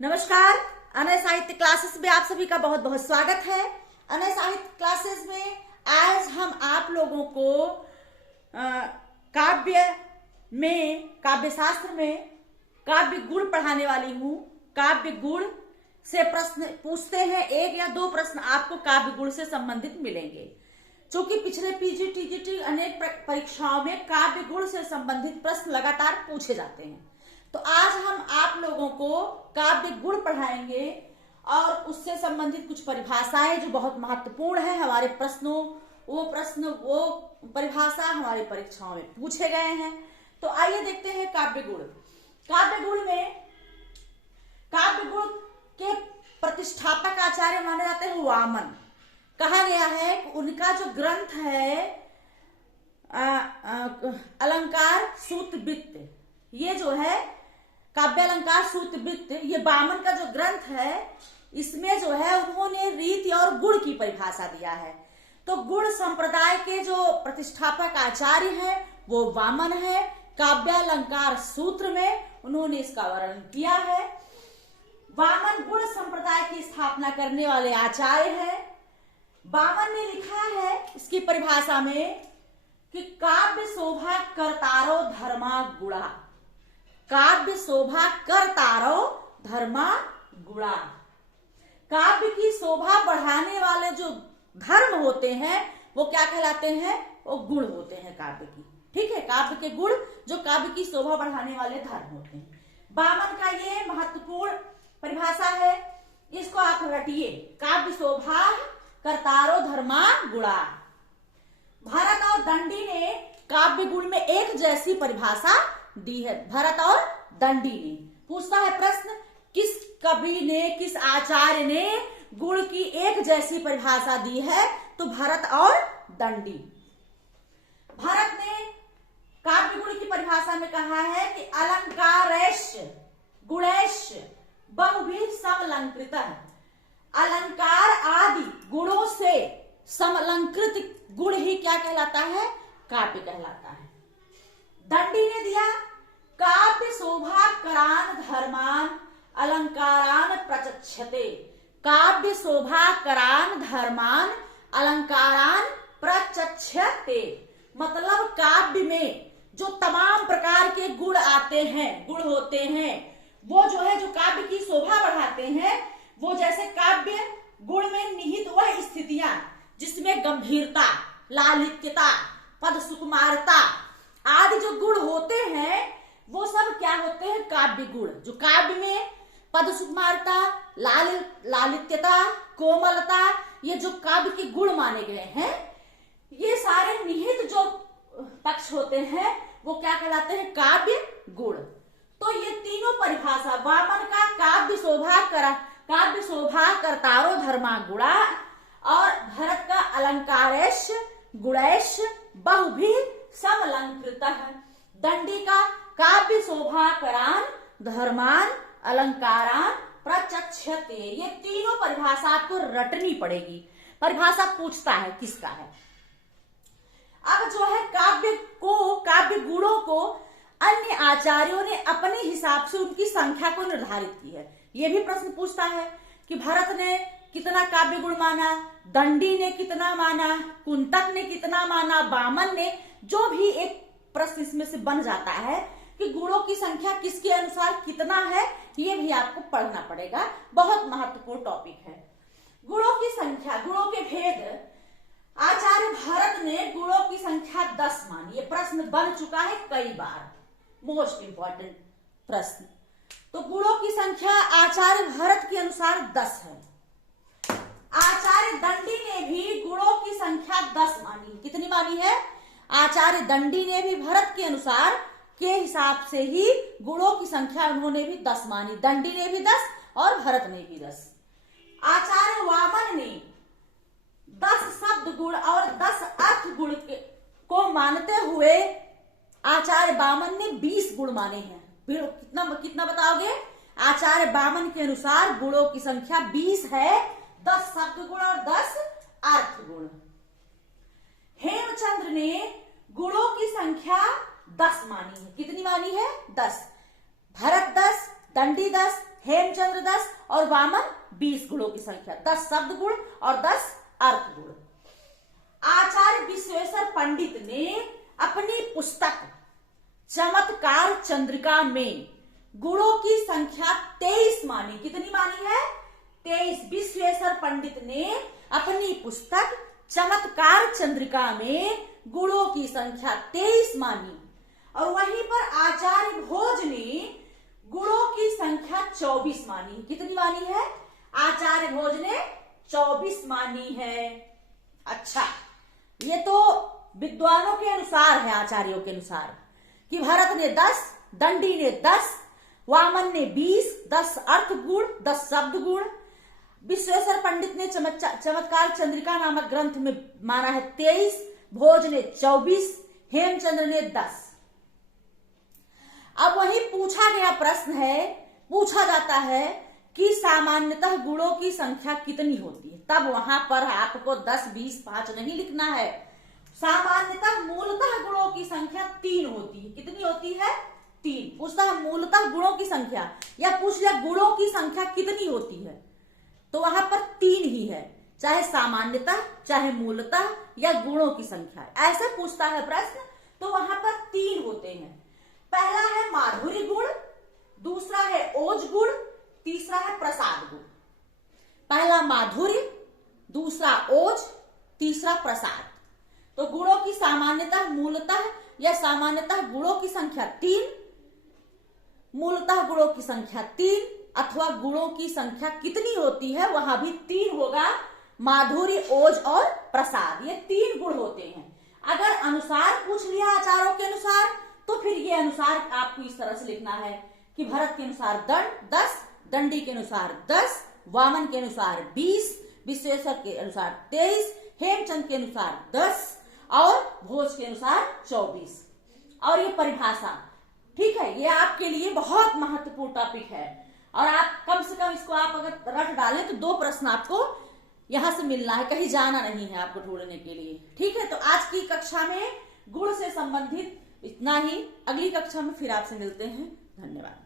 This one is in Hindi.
नमस्कार। अनय साहित्य क्लासेस में आप सभी का बहुत बहुत स्वागत है। अनय साहित्य क्लासेस में आज हम आप लोगों को काव्य शास्त्र में काव्य गुण पढ़ाने वाली हूँ। काव्य गुण से प्रश्न पूछते हैं, एक या दो प्रश्न आपको काव्य गुण से संबंधित मिलेंगे। चूंकि पिछले पीजी टीजीटी अनेक परीक्षाओं में काव्य गुण से संबंधित प्रश्न लगातार पूछे जाते हैं, तो आज हम आप लोगों को काव्य गुण पढ़ाएंगे और उससे संबंधित कुछ परिभाषाएं जो बहुत महत्वपूर्ण है। हमारे वो परिभाषा हमारी परीक्षाओं में पूछे गए हैं। तो आइए देखते हैं काव्य गुण। काव्य गुण के प्रतिष्ठापक आचार्य माने जाते हैं वामन। कहा गया है कि उनका जो ग्रंथ है अलंकार सूत्रवृत्त, ये जो है काव्य अलंकार सूत्रवृत्त, ये वामन का जो ग्रंथ है, इसमें जो है उन्होंने रीति और गुण की परिभाषा दिया है। तो गुण संप्रदाय के जो प्रतिष्ठापक आचार्य हैं वो वामन है। काव्य अलंकार सूत्र में उन्होंने इसका वर्णन किया है। वामन गुण संप्रदाय की स्थापना करने वाले आचार्य हैं। वामन ने लिखा है इसकी परिभाषा में कि काव्य शोभा करतारो धर्मा गुणा। काव्य शोभा करतारो धर्मा गुणा। काव्य की शोभा बढ़ाने वाले जो धर्म होते हैं वो क्या कहलाते हैं? वो गुण होते हैं काव्य की। ठीक है, काव्य के गुण जो काव्य की शोभा बढ़ाने वाले धर्म होते हैं। वामन का ये महत्वपूर्ण परिभाषा है, इसको आप रटिए। काव्य शोभा करतारो धर्मा गुणा। भरत और दंडी ने काव्य गुण में एक जैसी परिभाषा दी है। भरत और दंडी ने। पूछता है प्रश्न, किस कवि ने, किस आचार्य ने गुण की एक जैसी परिभाषा दी है? तो भरत और दंडी। भरत ने काव्य गुण की परिभाषा में कहा है कि अलंकारैश्च गुणैश्च बहुभिः समलंकृतः। अलंकार आदि गुणों से समलंकृत गुण ही क्या कहलाता है? काव्य कहलाता है। दंडी ने दिया काव्य शोभा करान धर्मान अलंकारान प्रचक्षते। काव्य शोभा करान धर्मान अलंकारान प्रचक्षते, मतलब काव्य में जो तमाम प्रकार के गुण आते हैं, गुण होते हैं, वो जो है जो काव्य की शोभा बढ़ाते हैं, वो जैसे काव्य गुण में निहित वह स्थितियां जिसमें गंभीरता, लालित्यता, पद सुकुमारता आदि जो गुण होते हैं, वो सब क्या होते हैं? काव्य गुण। जो काव्य में पद सुकुमारता, लालित्यता, कोमलता, ये जो काव्य के गुण माने गए हैं, ये सारे निहित जो पक्ष होते हैं वो क्या कहलाते हैं? काव्य गुण। तो ये तीनों परिभाषा, वामन का काव्य शोभा करतारो धर्मा गुणा और भरत का अलंकारैश गुणैश बहुभिः समलंकृतः, दंडी का काव्य शोभा करान धर्मान अलंकारान प्रचक्षते। ये तीनों परिभाषा आपको रटनी पड़ेगी। परिभाषा पूछता है किसका है। अब जो है काव्य गुणों को अन्य आचार्यों ने अपने हिसाब से उनकी संख्या को निर्धारित की है। ये भी प्रश्न पूछता है कि भरत ने कितना काव्य गुण माना, दंडी ने कितना माना, कुंतक ने कितना माना, वामन ने। जो भी एक प्रश्न इसमें से बन जाता है कि गुणों की संख्या किसके अनुसार कितना है, ये भी आपको पढ़ना पड़ेगा। बहुत महत्वपूर्ण टॉपिक है। गुणों की संख्या, गुणों के भेद। आचार्य भरत ने गुणों की संख्या 10 मानी। ये प्रश्न बन चुका है कई बार, मोस्ट इंपॉर्टेंट प्रश्न। तो गुणों की संख्या आचार्य भरत के अनुसार 10 है। आचार्य दंडी ने भी गुणों की संख्या 10 मानी। कितनी मानी है? आचार्य दंडी ने भी भरत के अनुसार के हिसाब से ही गुणों की संख्या उन्होंने भी 10 मानी। दंडी ने भी 10 और भरत ने भी 10। आचार्य वामन ने 10 शब्द गुण और 10 अर्थ गुण को मानते हुए आचार्य वामन ने 20 गुण माने हैं। कितना बताओगे? आचार्य वामन के अनुसार गुणों की संख्या 20 है, 10 शब्द गुण और 10 अर्थ गुण। हेमचंद्र ने गुणों की संख्या 10 मानी है। कितनी मानी है? 10। भरत 10, दंडी 10, हेमचंद्र 10 और वामन 20 गुणों की संख्या, 10 शब्द गुण और 10 अर्थ गुण। आचार्य विश्वेश्वर पंडित ने अपनी पुस्तक चमत्कार चंद्रिका में गुणों की संख्या 23 मानी। कितनी मानी है? 23। विश्वेश्वर पंडित ने अपनी पुस्तक चमत्कार चंद्रिका में गुणों की संख्या 23 मानी और वहीं पर आचार्य भोज ने गुणों की संख्या 24 मानी। कितनी मानी है? आचार्य भोज ने 24 मानी है। अच्छा, ये तो विद्वानों के अनुसार है, आचार्यों के अनुसार, कि भरत ने 10, दंडी ने 10, वामन ने 20, 10 अर्थ गुण, 10 शब्द गुण। विश्वेश्वर पंडित ने चमत्कार चंद्रिका नामक ग्रंथ में माना है 23, भोज ने 24, हेमचंद्र ने 10। अब वही पूछा गया प्रश्न है, पूछा जाता है कि सामान्यतः गुणों की संख्या कितनी होती है। तब वहां पर आपको 10, 20, 5 नहीं लिखना है। सामान्यतः मूलतः गुणों की संख्या 3 होती है। कितनी होती है? 3। पूछता है मूलतः गुणों की संख्या, या पूछ लिया गुणों की संख्या कितनी होती है, तो वहां पर 3 ही है, चाहे सामान्यतः, चाहे मूलतः या गुणों की संख्या। ऐसे पूछता है प्रश्न तो वहां पर 3 होते हैं। पहला है माधुर्य गुण, दूसरा है ओज गुण, तीसरा है प्रसाद गुण। पहला माधुर्य, दूसरा ओज, तीसरा प्रसाद। तो गुणों की सामान्यतः, मूलतः या सामान्यतः गुणों की संख्या 3, मूलतः गुणों की संख्या 3, अथवा गुणों की संख्या कितनी होती है वहां भी 3 होगा। माधुर्य, ओज और प्रसाद, ये 3 गुण होते हैं। अगर अनुसार पूछ लिया आचार्यों के अनुसार, तो फिर ये अनुसार आपको इस तरह से लिखना है कि भरत के अनुसार दंड 10, दंडी के अनुसार 10, वामन के अनुसार 20, विश्वेश्वर के अनुसार 23, हेमचंद के अनुसार 10 और भोज के अनुसार 24। और ये परिभाषा, ठीक है, ये आपके लिए बहुत महत्वपूर्ण टॉपिक है और आप कम से कम इसको आप अगर रट डालें तो 2 प्रश्न आपको यहां से मिलना है, कहीं जाना नहीं है आपको ढूंढने के लिए। ठीक है, तो आज की कक्षा में गुण से संबंधित इतना ही। अगली कक्षा में फिर आपसे मिलते हैं। धन्यवाद।